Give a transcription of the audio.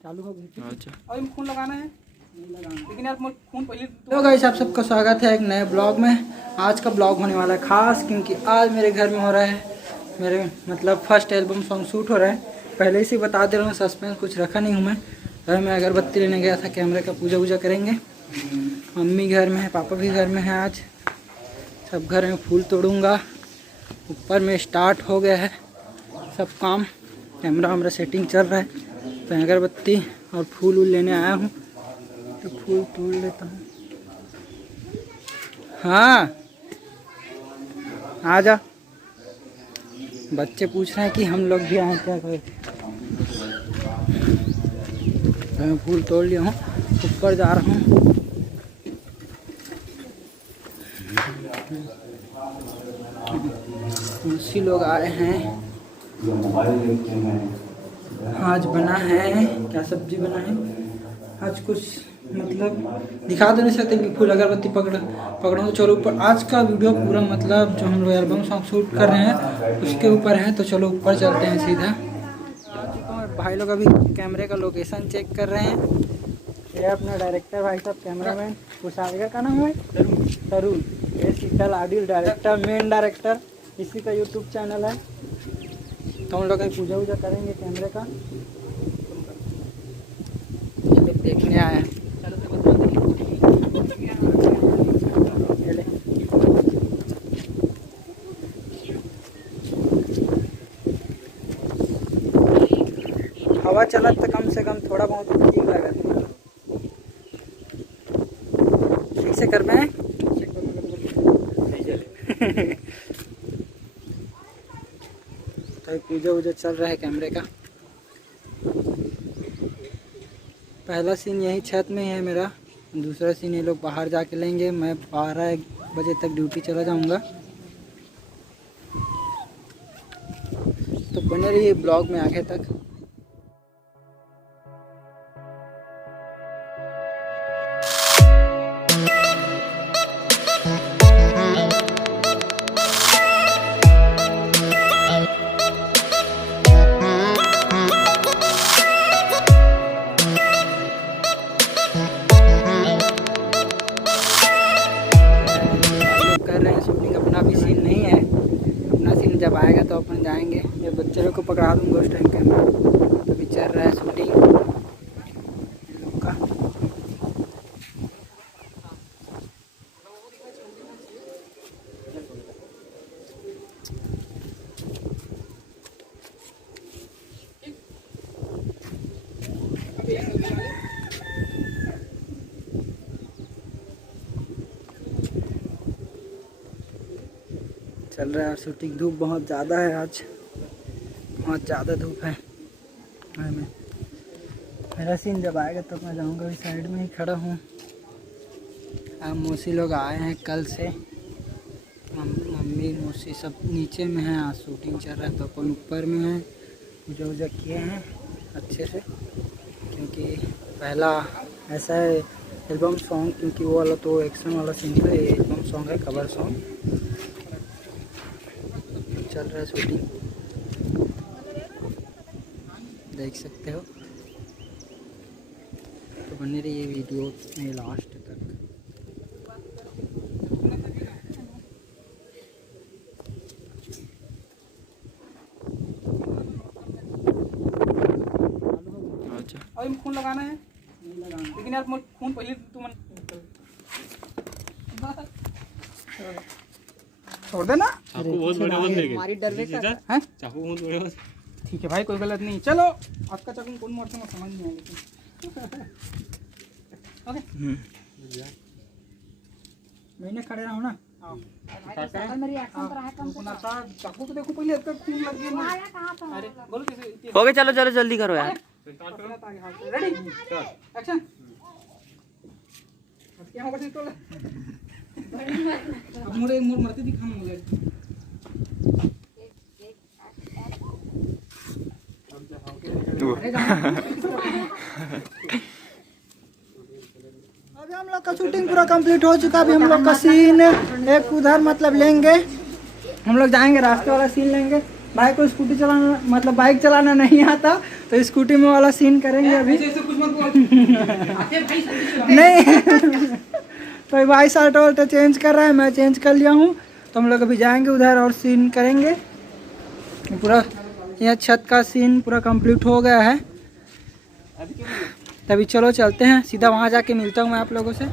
चालू हो गई। अच्छा अभी खून लगाना है लेकिन यार खून पहले। तो गाइस आप सबका स्वागत है एक नए ब्लॉग में। आज का ब्लॉग होने वाला है खास, क्योंकि आज मेरे घर में हो रहा है मेरे मतलब फर्स्ट एल्बम सॉन्ग शूट हो रहा है। पहले से बता दे रहा हूँ, सस्पेंस कुछ रखा नहीं हूँ मैं। घर में अगरबत्ती लेने गया था, कैमरे का पूजा वूजा करेंगे। मम्मी घर में है, पापा भी घर में है। आज सब घर में फूल तोड़ूंगा। ऊपर में स्टार्ट हो गया है सब काम, कैमरा वैमरा सेटिंग चल रहा है। तो अगरबत्ती और फूल वूल लेने आया हूँ, तो फूल तोड़ लेता हूँ। हाँ आ जा। बच्चे पूछ रहे हैं कि हम लोग भी आए क्या करें। तो मैं फूल तोड़ लिया हूँ, ऊपर जा रहा हूँ। उसी लोग आए हैं। आज बना है क्या, सब्जी बना है आज। कुछ मतलब दिखा तो नहीं सकते कि फूल अगरबत्ती पकड़ो तो चलो ऊपर। आज का वीडियो पूरा मतलब जो हम लोग एल्बम सॉन्ग शूट कर रहे हैं उसके ऊपर है। तो चलो ऊपर चलते हैं सीधा। आ चुका हूँ, भाई लोग अभी कैमरे का लोकेशन चेक कर रहे हैं। ये अपना डायरेक्टर भाई साहब, कैमरामैन कुशागर का नाम है तरुण। ये शीतल आदिल डायरेक्टर, मेन डायरेक्टर, इसी का यूट्यूब चैनल है। तो हम लोग पूजा वूजा करेंगे कैमरे का। ये लोग देखने आए हैं। हवा चला तो कम से कम थोड़ा बहुत ठीक लगा। ठीक से कर में तो पूजा वूजा चल रहा है कैमरे का। पहला सीन यही छत में ही है मेरा, दूसरा सीन ये लोग बाहर जाके लेंगे। मैं 12-1 बजे तक ड्यूटी चला जाऊंगा। तो बने रहिए ब्लॉग में आगे तक। कर रहे हैं शूटिंग, अपना भी सीन नहीं है। अपना सीन जब आएगा तो अपन जाएंगे। ये बच्चे लोग को पकड़ा दूंगा उस टाइम कैमरा। अभी चल रहा है शूटिंग लोग का। चल रहा है शूटिंग। धूप बहुत ज़्यादा है आज, बहुत ज़्यादा धूप है। मेरा सीन जब आएगा तब मैं जाऊंगा। अभी साइड में ही खड़ा हूँ। अब मौसी लोग आए हैं कल से। मम्मी मौसी सब नीचे में हैं। आज शूटिंग चल रहा है तो अपन ऊपर में हैं। पूजा वूजा किए हैं अच्छे से, क्योंकि पहला ऐसा है एल्बम सॉन्ग, क्योंकि वो वाला तो एक्शन वाला सीन था। ये एल्बम सॉन्ग है, कवर सॉन्ग। चल रहा है शूटिंग, देख सकते हो। तो बने रहिए वीडियो में लास्ट तक। अच्छा अभी खून लगाना है लेकिन यार खून पहले तुम छोड़ देना। चाकू बहुत बड़े होते हैं, हमारी डर हैं चाकू बहुत बड़े होते। ठीक है भाई, कोई गलत नहीं। चलो आपका चाकू कौन मारते मैं समझ नहीं आया लेकिन ओके। मैंने खड़े रहा हूँ ना। चाकू तो देखो पहले इसका खून लग गया। अरे बोलो कैसे हो गए, चलो चलो जल्दी करो यार। Ready action. क्या होगा तो अब मोरे मोर मरते दिखा मुझे। अभी हम लोग का शूटिंग पूरा कंप्लीट हो चुका। अभी हम लोग का सीन एक उधर मतलब लेंगे। हम लोग जाएंगे रास्ते वाला सीन लेंगे। भाई को स्कूटी चलाना मतलब बाइक चलाना नहीं आता, तो स्कूटी में वाला सीन करेंगे अभी। नहीं तो भाई शर्ट वर्ट चेंज कर रहा है, मैं चेंज कर लिया हूँ। तो हम लोग अभी जाएंगे उधर और सीन करेंगे पूरा। यह छत का सीन पूरा कंप्लीट हो गया है। तभी चलो चलते हैं, सीधा वहाँ जाके मिलता हूँ मैं आप लोगों से।